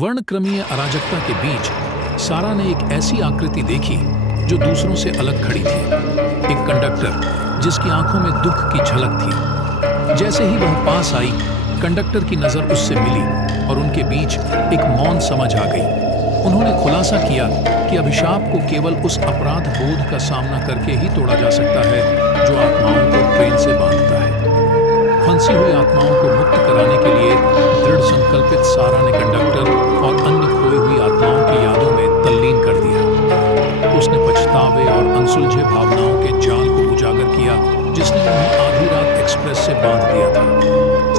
वर्णक्रमीय अराजकता के बीच सारा ने एक ऐसी आकृति देखी जो दूसरों से अलग खड़ी थी। एक कंडक्टर जिसकी आंखों में दुख की झलक थी। जैसे ही वह पास आई, कंडक्टर की नजर उससे मिली और उनके बीच एक मौन समझ आ गई। उन्होंने खुलासा किया कि अभिशाप को केवल उस अपराध बोध का सामना करके ही तोड़ा जा सकता है जो आत्माओं को ट्रेन से बांधता है। फंसी हुई आत्माओं को मुक्त कराने के लिए दृढ़ संकल्पित सारा ने कंडक्टर और अन्य खोई हुई आत्माओं की यादों में तल्लीन कर दिया। उसने पछतावे और अनसुलझे भावनाओं के जाल को उजागर किया जिसने उन्हें आधी रात एक्सप्रेस से बांध दिया था।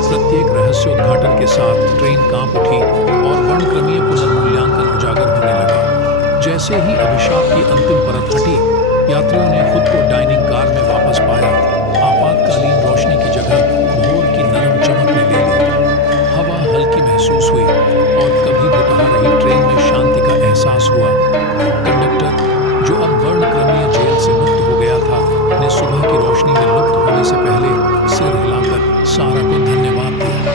प्रत्येक रहस्योद्घाटन के साथ ट्रेन कांप उठी और वर्णक्रमीय पुनर्मूल्यांकन उजागर होने लगा। जैसे ही अभिशाप की अंतिम परत हटी, यात्रियों ने खुद को डाइनिंग कार में वापस पाया। आपातकालीन रोशनी की जगह भोर की नरम चमक ने ले ली। हवा हल्की महसूस हुई और कभी बुतहा रही ट्रेन में शांति का एहसास हुआ। कंडक्टर, जो अब वर्णक्रमीय जेल से मुक्त हो गया था, ने सुबह की रोशनी में लुप्त होने से पहले सिर हिलाकर सारा को धन्यवाद दिया।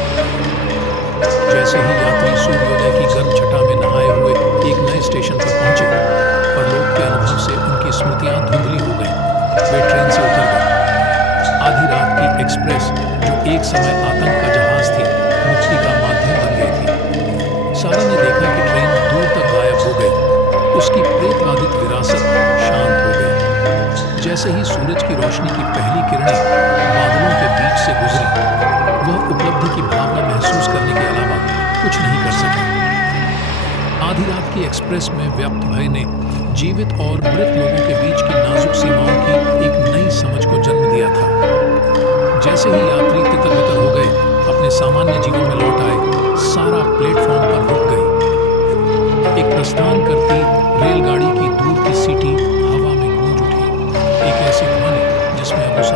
जैसे ही यात्री सूर्योदय की गर्म छटा में नहाए हुए एक नए स्टेशन पर पहुंचे, परलोक के अनुभव से उनकी स्मृतियां धुंधली हो गईं। वे ट्रेन से उतर गए। आधी रात की एक्सप्रेस, जो एक समय आतंक का जहाज थी, मुक्ति का माध्यम बन गई थी। सारा ने देखा कि ट्रेन दूर तक गायब हो गई। उसकी प्रेतवादित विरासत शांत हो गई। जैसे ही सूरज की रोशनी की पहली किरणें बादलों के बीच से गुजरी, वह उपलब्धि की भावना महसूस करने के अलावा कुछ नहीं कर सकी। आधी रात की एक्सप्रेस में व्याप्त भय ने जीवित और मृत लोगों के बीच की नाजुक सीमाओं की एक नई समझ को जन्म दिया था। जैसे ही यात्री तितर-बितर हो गए, अपने सामान्य जीवन में लौट आए, सारा प्लेटफॉर्म पर रुक गई। एक प्रस्थान करती रेलगाड़ी की दूर की सीटी हवा में गूंज उठी। एक ऐसी ध्वनि जिसमें अब उस